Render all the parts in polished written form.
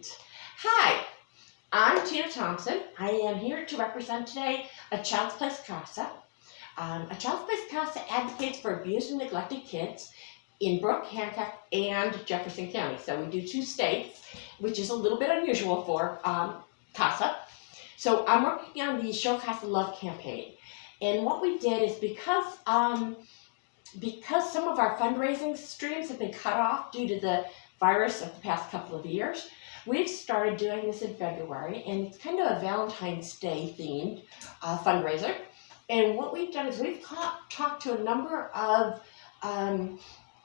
Great. Hi, I'm Tina Thompson. I am here to represent today a Child's Place CASA. A Child's Place CASA advocates for abused and neglected kids in Brooke, Hancock, and Jefferson County. So we do 2 states, which is a little bit unusual for CASA. So I'm working on the Show CASA Love Campaign. And what we did is because some of our fundraising streams have been cut off due to the virus of the past couple of years, we've started doing this in February, and it's kind of a Valentine's Day themed fundraiser. And what we've done is we've talked to a number of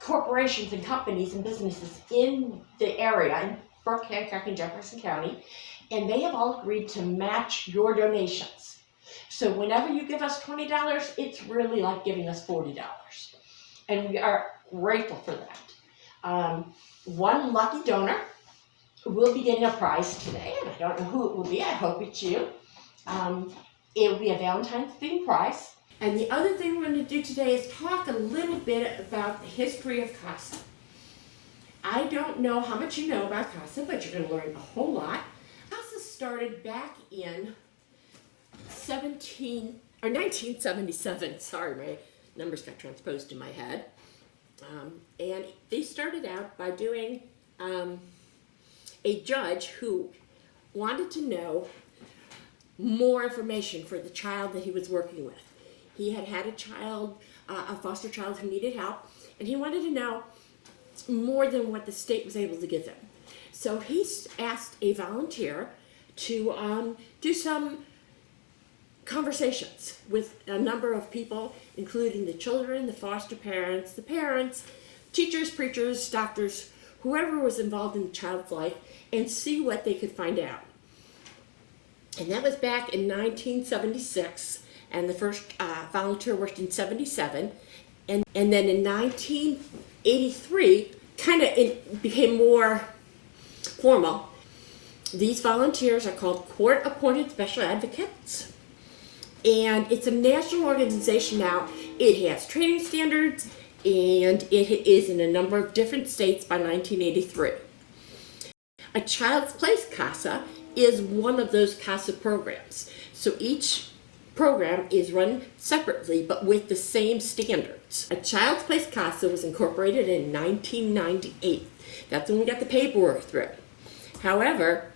corporations and companies and businesses in the area, in Brooke, Hancock, and Jefferson County, and they have all agreed to match your donations. So whenever you give us $20, it's really like giving us $40. And we are grateful for that. One lucky donor will be getting a prize today, and I don't know who it will be. I hope it's you. It will be a Valentine's themed prize. And the other thing we're going to do today is talk a little bit about the history of CASA. I don't know how much you know about CASA, but you're going to learn a whole lot. CASA started back in 1977. Sorry, my numbers got transposed in my head. And they started out by doing a judge who wanted to know more information for the child that he was working with. He had a child, a foster child who needed help, and he wanted to know more than what the state was able to give them. So he asked a volunteer to do some conversations with a number of people, including the children, the foster parents, the parents, teachers, preachers, doctors, whoever was involved in the child's life, and see what they could find out. And that was back in 1976, and the first volunteer worked in 77, and then in 1983, it became more formal. These volunteers are called court-appointed special advocates, and it's a national organization now. It has training standards, and it is in a number of different states by 1983. A Child's Place CASA is one of those CASA programs. So each program is run separately, but with the same standards. A Child's Place CASA was incorporated in 1998. That's when we got the paperwork through. However,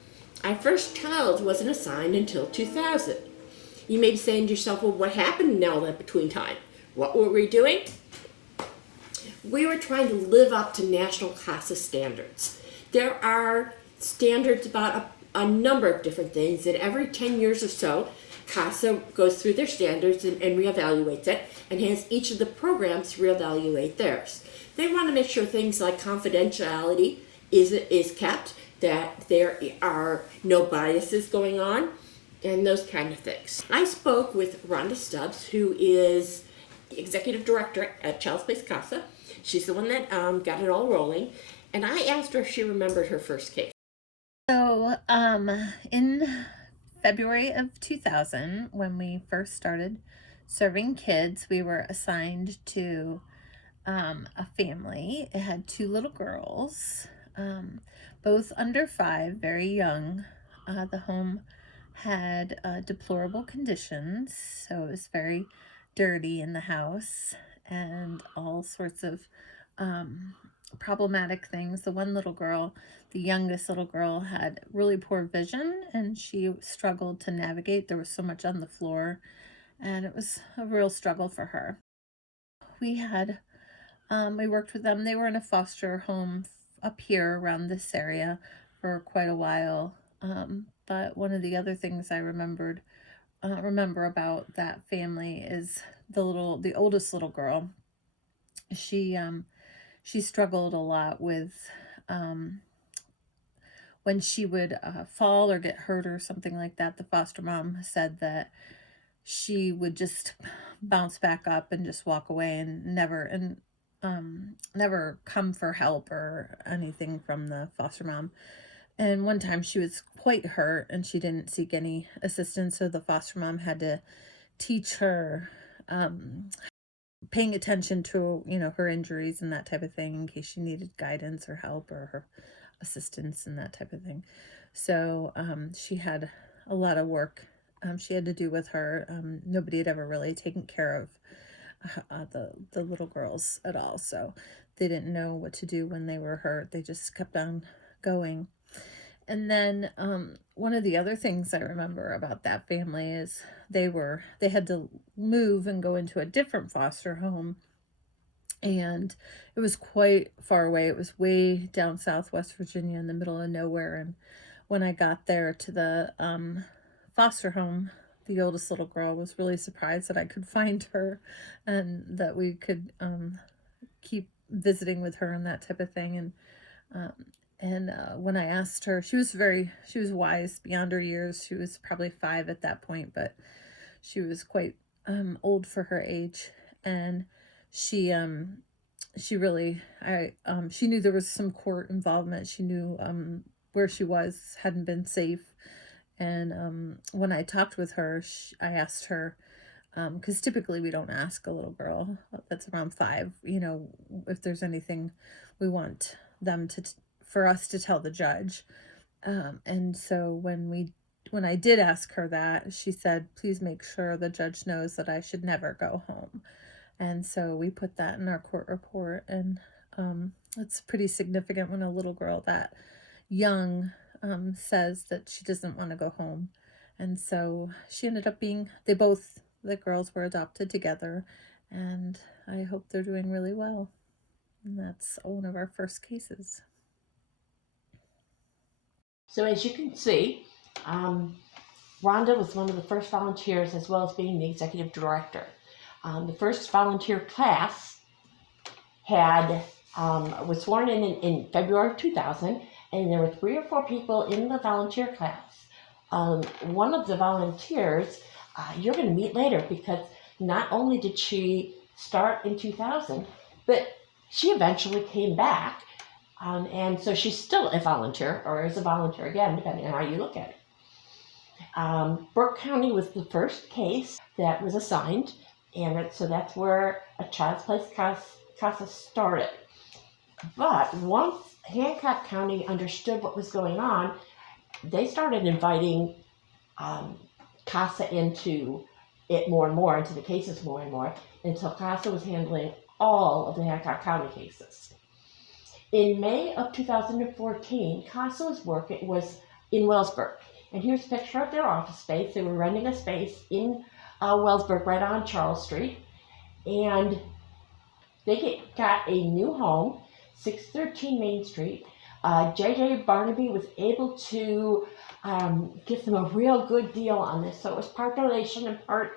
our first child wasn't assigned until 2000. You may be saying to yourself, well, what happened in all that between time? What were we doing? We were trying to live up to national CASA standards. There are standards about a number of different things, and every 10 years or so, CASA goes through their standards and reevaluates it, and has each of the programs reevaluate theirs. They want to make sure things like confidentiality is kept, that there are no biases going on, and those kind of things. I spoke with Rhonda Stubbs, who is the executive director at Child's Place CASA. She's the one that got it all rolling, and I asked her if she remembered her first case. So, in February of 2000, when we first started serving kids, we were assigned to a family. It had 2 little girls, both under 5, very young. The home had deplorable conditions, so it was very dirty in the house, and all sorts of problematic things. The one little girl, the youngest little girl, had really poor vision, and she struggled to navigate. There was so much on the floor, and it was a real struggle for her. We worked with them. They were in a foster home up here around this area for quite a while. But one of the other things I remember about that family is the oldest little girl. She struggled a lot with when she would fall or get hurt or something like that. The foster mom said that she would just bounce back up and just walk away and never come for help or anything from the foster mom. And one time she was quite hurt and she didn't seek any assistance, so the foster mom had to teach her paying attention to, her injuries and that type of thing in case she needed guidance or help, or her assistance and that type of thing. So she had a lot of work she had to do with her. Nobody had ever really taken care of the little girls at all, so they didn't know what to do when they were hurt. They just kept on going. And then one of the other things I remember about that family is they had to move and go into a different foster home, and it was quite far away. It was way down southwest Virginia in the middle of nowhere. And when I got there to the foster home, the oldest little girl was really surprised that I could find her and that we could keep visiting with her and that type of thing. And when I asked her, she was wise beyond her years. She was probably 5 at that point, but she was quite old for her age. And she really, she knew there was some court involvement. She knew where she was hadn't been safe. And when I talked with her, I asked her, because typically we don't ask a little girl that's around 5, if there's anything we want them for us to tell the judge. And so when I did ask her that, she said, please make sure the judge knows that I should never go home. And so we put that in our court report. And it's pretty significant when a little girl that young says that she doesn't want to go home. And so she ended up the girls were adopted together, and I hope they're doing really well. And that's one of our first cases. So as you can see, Rhonda was one of the first volunteers, as well as being the executive director. The first volunteer class was sworn in February of 2000, and there were 3 or 4 people in the volunteer class. One of the volunteers you're going to meet later, because not only did she start in 2000, but she eventually came back, and so she's still a volunteer, or is a volunteer again, depending on how you look at it. Burke County was the first case that was assigned, and so that's where a Child's Place CASA started. But once Hancock County understood what was going on, they started inviting CASA into it more and more, into the cases more and more, until CASA was handling all of the Hancock County cases. In May of 2014, CASA was in Wellsburg. And here's a picture of their office space. They were renting a space in Wellsburg, right on Charles Street. And they got a new home, 613 Main Street. J.J. Barnaby was able to give them a real good deal on this. So it was part donation and part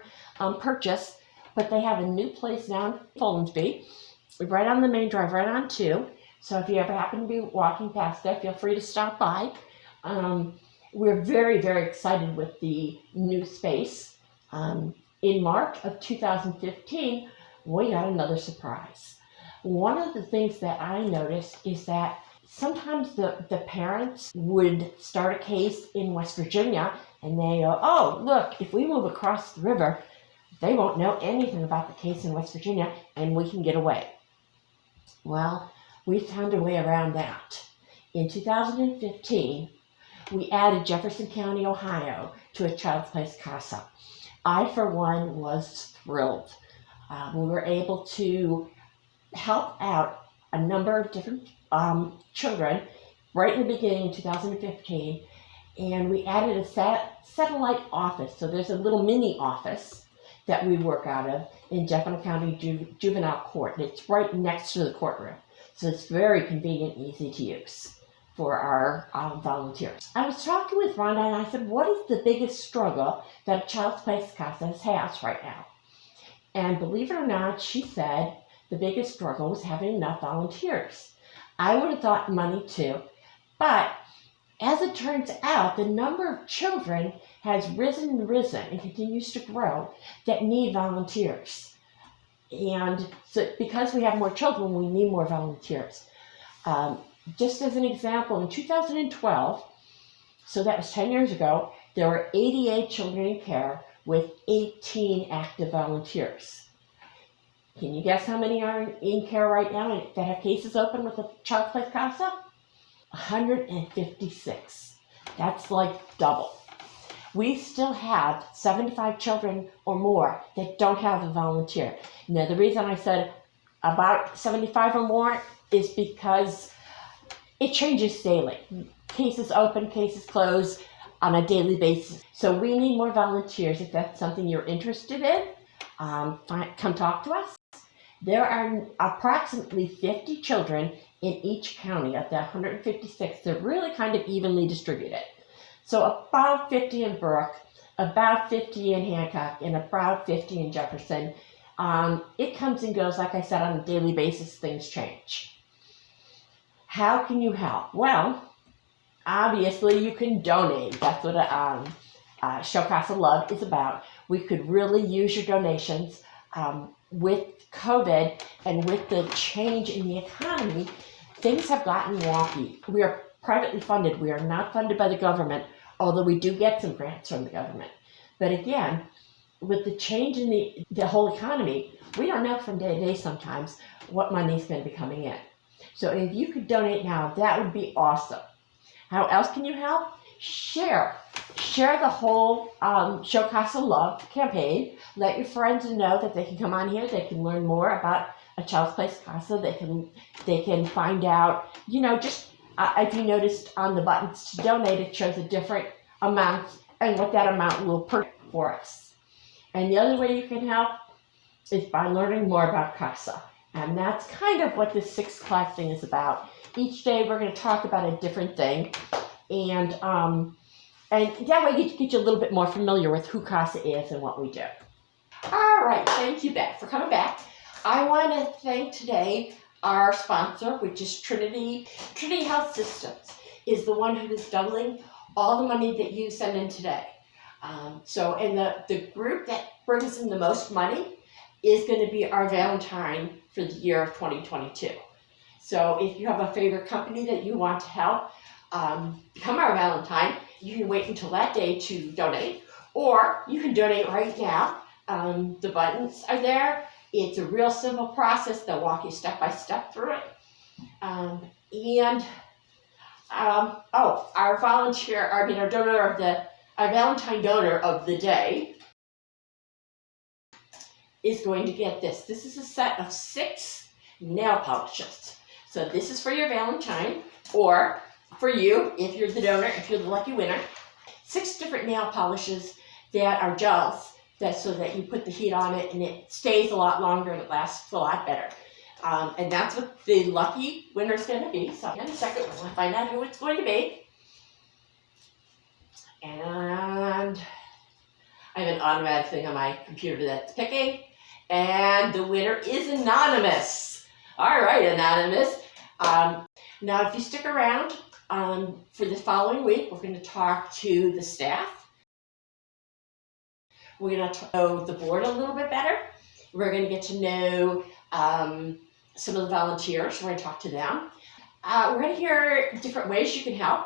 purchase. But they have a new place now in Follinsby, right on the main drive, right on 2. So if you ever happen to be walking past there, feel free to stop by. We're very, very excited with the new space. In March of 2015, we got another surprise. One of the things that I noticed is that sometimes the parents would start a case in West Virginia, and they go, oh, look, if we move across the river, they won't know anything about the case in West Virginia, and we can get away. Well, we found a way around that. In 2015, we added Jefferson County, Ohio, to a Child's Place CASA. I, for one, was thrilled. We were able to help out a number of different children right in the beginning in 2015, and we added a satellite office. So there's a little mini office that we work out of in Jefferson County Juvenile Court. It's right next to the courtroom, so it's very convenient and easy to use for our volunteers. I was talking with Rhonda, and I said, what is the biggest struggle that a Child's Place CASA has right now? And believe it or not, she said the biggest struggle was having enough volunteers. I would have thought money too, but as it turns out, the number of children has risen and continues to grow that need volunteers. And so because we have more children, we need more volunteers. Just as an example, in 2012, so that was 10 years ago, there were 88 children in care with 18 active volunteers. Can you guess how many are in care right now that have cases open with the Child's Place CASA? 156. That's like double. We still have 75 children or more that don't have a volunteer. Now, the reason I said about 75 or more is because it changes daily. Cases open, cases close on a daily basis. So we need more volunteers. If that's something you're interested in, come talk to us. There are approximately 50 children in each county of the 156. They're really kind of evenly distributed. So about 50 in Burke, about 50 in Hancock, and about 50 in Jefferson. It comes and goes, like I said, on a daily basis. Things change. How can you help? Well, obviously you can donate. That's what Show CASA Love is about. We could really use your donations. With COVID and with the change in the economy, things have gotten wonky. We are privately funded. We are not funded by the government, although we do get some grants from the government. But again, with the change in the whole economy, we don't know from day to day sometimes what money is going to be coming in. So if you could donate now, that would be awesome. How else can you help? Share the whole Show CASA Love campaign. Let your friends know that they can come on here. They can learn more about A Child's Place CASA. They can find out, just if you noticed on the buttons to donate, it shows a different amount and what that amount will purchase for us. And the other way you can help is by learning more about CASA. And that's kind of what this 6 o'clock thing is about. Each day we're going to talk about a different thing. And that way you get you a little bit more familiar with who CASA is and what we do. All right, thank you, Beth, for coming back. I want to thank today our sponsor, which is Trinity. Trinity Health Systems is the one who is doubling all the money that you send in today. And the group that brings in the most money is going to be our Valentine for the year of 2022. So if you have a favorite company that you want to help become our Valentine, you can wait until that day to donate, or you can donate right now. The buttons are there. It's a real simple process. They'll walk you step by step through it. Our Valentine donor of the day is going to get this. This is a set of 6 nail polishes. So this is for your Valentine, or for you, if you're the donor, if you're the lucky winner. 6 different nail polishes that are gels, so that you put the heat on it and it stays a lot longer and it lasts a lot better. And that's what the lucky winner is going to be. So in a second, we're going to find out who it's going to be. And I have an automatic thing on my computer that's picking. And the winner is anonymous. All right, anonymous. Now, if you stick around for the following week, we're going to talk to the staff. We're going to know the board a little bit better. We're going to get to know some of the volunteers. We're going to talk to them. We're going to hear different ways you can help.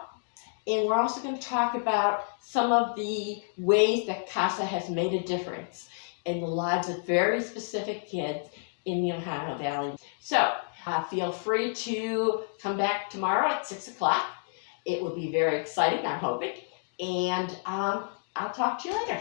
And we're also going to talk about some of the ways that CASA has made a difference in the lives of very specific kids in the Ohio Valley. So feel free to come back tomorrow at 6 o'clock. It will be very exciting, I'm hoping. And I'll talk to you later.